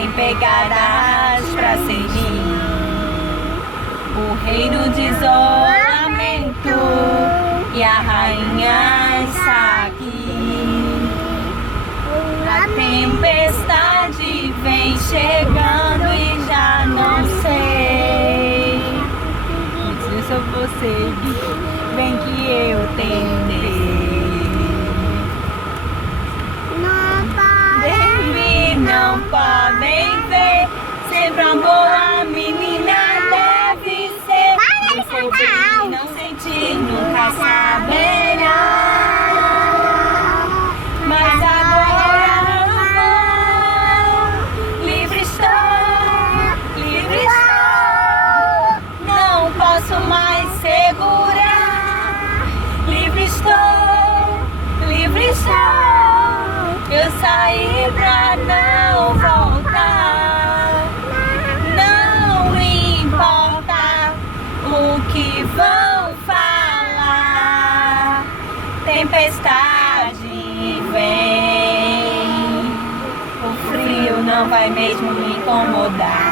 tem pegadas pra seguir. O reino de isolamento e a rainha está aqui. A tempestade vem chegando e já não sei se eu vou seguir, bem que eu tentei. Não podem ver, sempre uma boa menina deve ser. Não sentir, não sentir, nunca saberá. Mas agora vou, livre estou, livre estou. Não posso mais segurar. Livre estou, livre estou. Eu saí pra não voltar. Não importa o que vão falar. Tempestade vem. O frio não vai mesmo me incomodar.